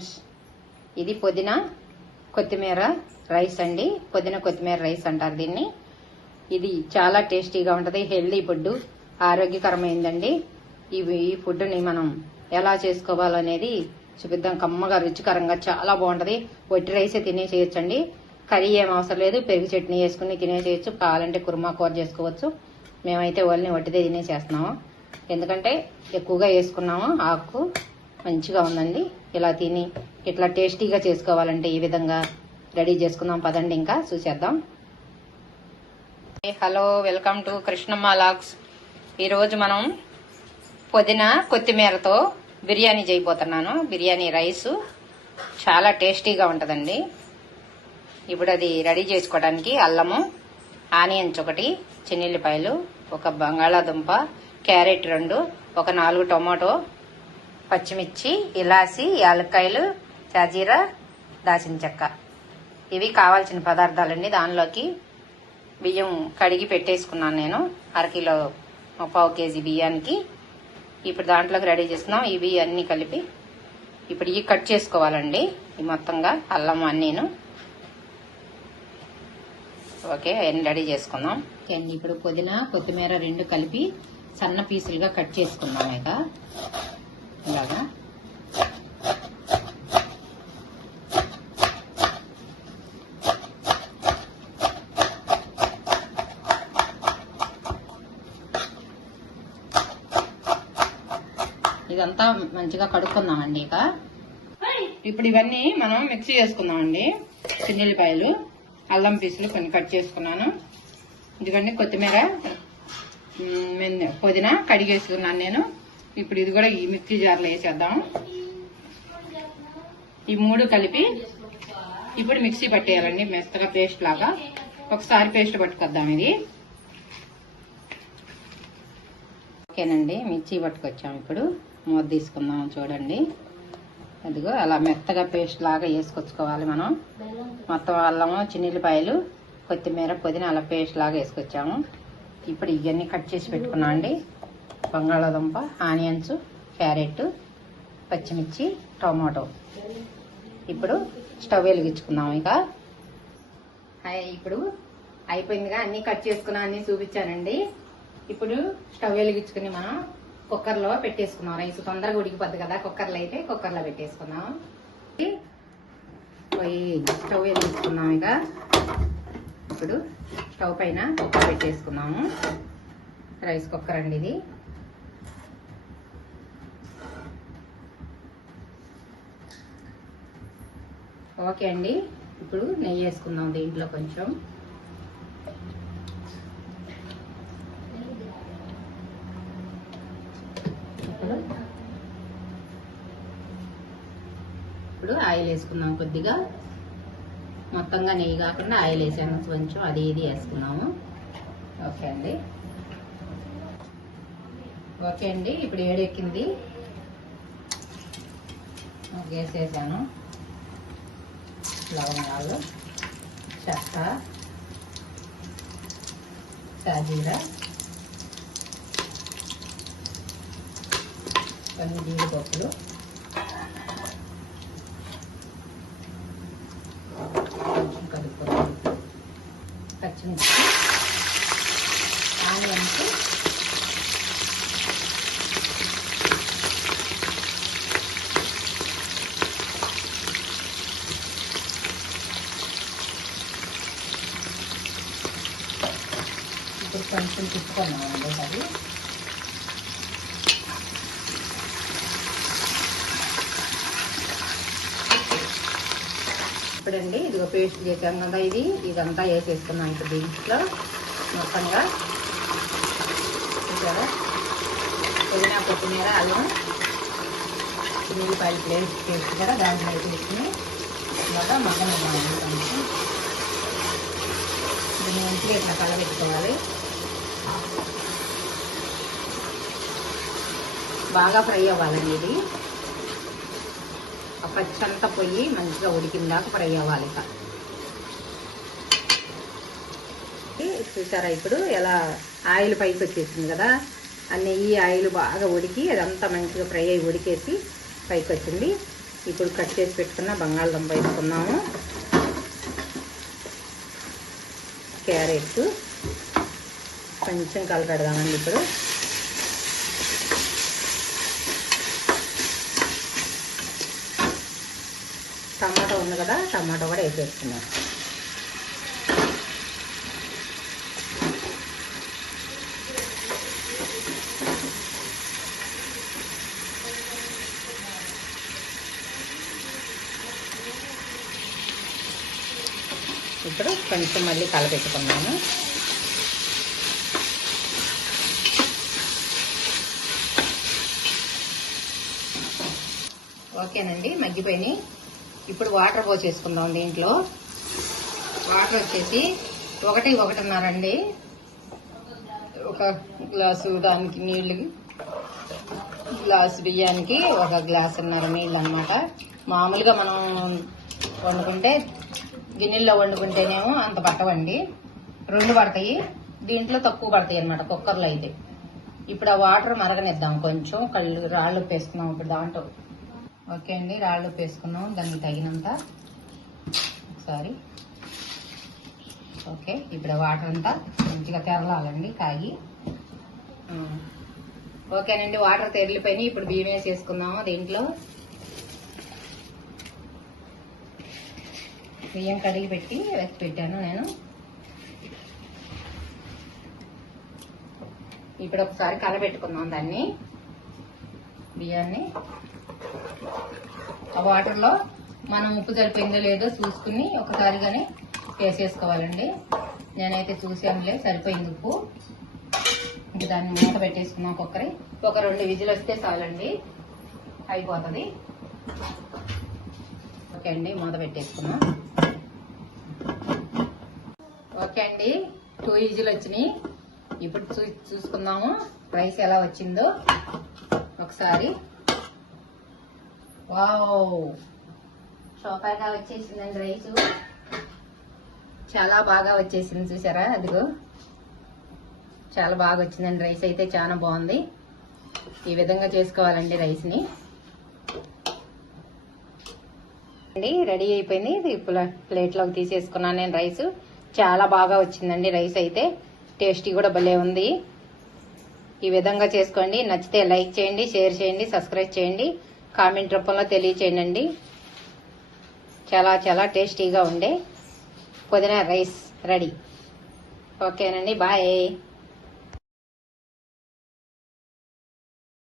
Friends ఇది పుదీనా కొత్తిమీర రైస్ అండి. పుదీనా కొత్తిమీర రైస్ అంటారు దీన్ని. ఇది చాలా టేస్టీగా ఉంటుంది హెల్దీ ఫుడ్ ఆరోగ్యకరమైందండి. ఇవి ఈ ఫుడ్ని మనం ఎలా చేసుకోవాలనేది చూపిద్దాం. కమ్మగా రుచికరంగా చాలా బాగుంటుంది. వట్టి రైసే తినేసేయచ్చండి. కర్రీ ఏం అవసరం లేదు పెరుగు చట్నీ వేసుకుని తినేసేయచ్చు. కావాలంటే కుర్మా కూర చేసుకోవచ్చు. మేమైతే వాళ్ళని వట్టిదే తినేసేస్తున్నాము. ఎందుకంటే ఎక్కువగా వేసుకున్నాము ఆకు. మంచిగా ఉందండి. ఇలా తిని ఇట్లా టేస్టీగా చేసుకోవాలంటే ఈ విధంగా రెడీ చేసుకుందాం. పదండి ఇంకా చూసేద్దాం. Hello welcome to Krishnamma logs ఈరోజు మనం పుదీనా కొత్తిమీరతో బిర్యానీ చేయబోతున్నాను. బిర్యానీ రైస్ చాలా టేస్టీగా ఉంటుందండి. ఇప్పుడు అది రెడీ చేసుకోవడానికి అల్లము ఆనియన్స్ ఒకటి చిన్నెల్లిపాయలు ఒక బంగాళాదుంప క్యారెట్ రెండు ఒక నాలుగు టొమాటో పచ్చిమిర్చి ఇలాచి యాలక్కాయలు షాజీరా దాచిన చెక్క. ఇవి కావాల్సిన పదార్థాలండి దానిలోకి బియ్యం కడిగి పెట్టేసుకున్నాను నేను. అరకిలో పావు కేజీ బియ్యానికి. ఇప్పుడు దాంట్లోకి రెడీ చేస్తున్నాం. ఇవి అన్నీ కలిపి ఇప్పుడు ఇవి కట్ చేసుకోవాలండి. ఈ మొత్తంగా అల్లం అన్నీను. ఓకే అవన్నీ రెడీ చేసుకుందాం అండి ఇప్పుడు పుదీనా కొత్తిమీర రెండు కలిపి సన్న పీసులుగా కట్ చేసుకుందాం ఇక. ఇలాగా. ఇదంతా మంచిగా కడుక్కుందామండి ఇక. ఇప్పుడు ఇవన్నీ మనం మిక్సీ చేసుకుందామండి. చిన్నెల్లిపాయలు అల్లం పీసులు కొన్ని కట్ చేసుకున్నాను. ఎందుకంటే కొత్తిమీర పుదీనా కడిగేసుకున్నాను నేను. ఇప్పుడు ఇది కూడా ఈ మిక్సీ జార్లో వేసేద్దాం. ఈ మూడు కలిపి ఇప్పుడు మిక్సీ పట్టేయాలండి మెత్తగా పేస్ట్ లాగా. ఒకసారి పేస్ట్ పట్టుకొద్దాం ఇది. ఓకేనండి మిర్చి పట్టుకొచ్చాం ఇప్పుడు. మూత తీసుకుందాం చూడండి. అదిగో అలా మెత్తగా పేస్ట్ లాగా వేసుకొచ్చుకోవాలి మనం. మొత్తం అల్లము చిన్నిల్లిపాయలు కొత్తిమీర పుదీనా అలా పేస్ట్ లాగా వేసుకొచ్చాము. ఇప్పుడు ఇవన్నీ కట్ చేసి పెట్టుకున్నాం అండి. బంగాళాదుంప ఆనియన్స్ క్యారెట్ పచ్చిమిర్చి టమాటో. ఇప్పుడు స్టవ్ వెలిగించుకుందాం ఇక. ఇప్పుడు అయిపోయిందిగా అన్ని కట్ చేసుకున్నా అన్ని చూపించానండి. ఇప్పుడు స్టవ్ వెలిగించుకుని మనం కుక్కర్లో పెట్టేసుకున్నాం. రైస్ తొందరగా ఉడికిపోద్ది కదా కుక్కర్లో అయితే కుక్కర్లో పెట్టేసుకున్నాం పోయి స్టవ్ వెలిగించుకున్నాం ఇక. ఇప్పుడు స్టవ్ పైన కుక్కర్ పెట్టేసుకున్నాము రైస్ కుక్కర్ అండి ఇది. ఓకే అండి. ఇప్పుడు నెయ్యి వేసుకుందాం దీంట్లో కొంచెం. ఇప్పుడు. ఆయిల్ వేసుకుందాం కొద్దిగా. మొత్తంగా నెయ్యి కాకుండా ఆయిల్ వేసాను. కొంచెం అది ఇది వేసుకున్నాము. ఓకే అండి. ఓకే అండి. ఇప్పుడు ఏడెక్కింది? వేసేసాను లవంగాలు చెక్క షాజీరా కొన్ని జీడిపప్పులు కొంచెం కలుపుకోవాలి పచ్చిమిర్చి ఆనియన్స్ ఇప్పుడు కొంచెం తిప్పుకున్నామండి అది ఇప్పుడండి ఇదిగో పేస్ట్ చేసాం కదా ఇది. ఇదంతా వేసేసుకున్నాం ఇప్పుడు దీంట్లో. మొత్తంగా చూసారా? పుదీనా కొత్తిమీర అల్లం ఉల్లిపాయలు ప్లేస్ పేస్ట్ కూడా దాంట్లో వేసుకుని ఇలాగా మగ్గనివ్వాలి కొంచెం. దీన్ని మంచిగా ఇట్లా కలబెట్టుకోవాలి. బాగా ఫ్రై అవ్వాలండి ఇది. ఆ పచ్చంతా పొయ్యి మంచిగా ఉడికిందాక ఫ్రై అవ్వాలి ఇక. చూసారా ఇప్పుడు ఎలా ఆయిల్ పైకి వచ్చేసింది కదా? ఆ నెయ్యి ఆయిల్ బాగా ఉడికి అదంతా మంచిగా ఫ్రై అయ్యి ఉడికేసి పైకి వచ్చింది. ఇప్పుడు కట్ చేసి పెట్టుకున్న బంగాళదుంప వేసుకున్నాము. క్యారెట్ కొంచెం కలపెడదామండి ఇప్పుడు. టమాటో ఉంది కదా టమాటో కూడా వేసేస్తున్నాం. ఇప్పుడు కొంచెం మళ్ళీ కలపెట్టుకున్నాము ఓకేనండి మగ్గిపోయినాయి. ఇప్పుడు వాటర్ పోసేసుకుందాం దీంట్లో. వాటర్ వచ్చేసి ఒకటి ఒకటిన్నరండి ఒక గ్లాసు దానికి నీళ్ళు గ్లాసు బియ్యానికి ఒక గ్లాసున్నర నీళ్ళు అన్నమాట మామూలుగా మనం వండుకుంటే గిన్నెల్లో వండుకుంటేనేమో అంత పట్టవండి. రెండు పడతాయి. దీంట్లో తక్కువ పడతాయి అన్నమాట కుక్కర్లో అయితే. ఇప్పుడు ఆ వాటర్ మరగనిద్దాం. కొంచెం కళ్ళు రాళ్ళు పేసుకున్నాం వేసుకున్నాం ఇప్పుడు దాంట్లో ఓకే అండి రాళ్ళు పేసుకున్నాం దానికి తగినంత. సారీ ఓకే ఇప్పుడు వాటర్ అంతా మంచిగా తెరలాలండి కాగి. ఓకేనండి వాటర్ తెరిలిపోయినాయి. ఇప్పుడు బియ్యం వేసేసుకున్నాము దీంట్లో. బియ్యం కడిగి పెట్టి వెతి పెట్టాను నేను. ఇప్పుడు ఒకసారి కలబెట్టుకుందాం దాన్ని. బియ్యాన్ని. ఆ వాటర్లో మనం ఉప్పు సరిపోయిందో లేదో చూసుకుని ఒకసారిగానే వేసేసుకోవాలండి. నేనైతే చూసానులే సరిపోయింది ఉప్పు. ఇంక దాన్ని మూత పెట్టేసుకున్నాం ఒక్కొక్కరి. ఒక రెండు విజిల్ వస్తే చాలండి. అయిపోతుంది. ఓకే అండి మూత పెట్టేసుకున్నాం. ఓకే అండి టూ విజిల్ వచ్చినాయి. ఇప్పుడు చూ చూసుకుందాము రైస్ ఎలా వచ్చిందో. ఒకసారి. వావ్! సోపాగా వచ్చేసిందండి రైస్ చాలా బాగా వచ్చేసింది చూసారా? అదిగో. చాలా బాగా వచ్చిందండి రైస్ అయితే చాలా బాగుంది. ఈ విధంగా చేసుకోవాలండి రైస్ని. అండి రెడీ అయిపోయింది. ఇది ప్లేట్లోకి తీసేసుకున్నాను నేను రైస్. చాలా బాగా వచ్చిందండి రైస్ అయితే. టేస్టీ కూడా భలే ఉంది. ఈ విధంగా చేసుకోండి. నచ్చితే లైక్ చేయండి షేర్ చేయండి సబ్స్క్రైబ్ చేయండి. కామెంట్ రూపంలో తెలియచేయండి. చాలా చాలా టేస్టీగా ఉండే. పుదీనా రైస్ రెడీ. ఓకేనండి. బాయ్.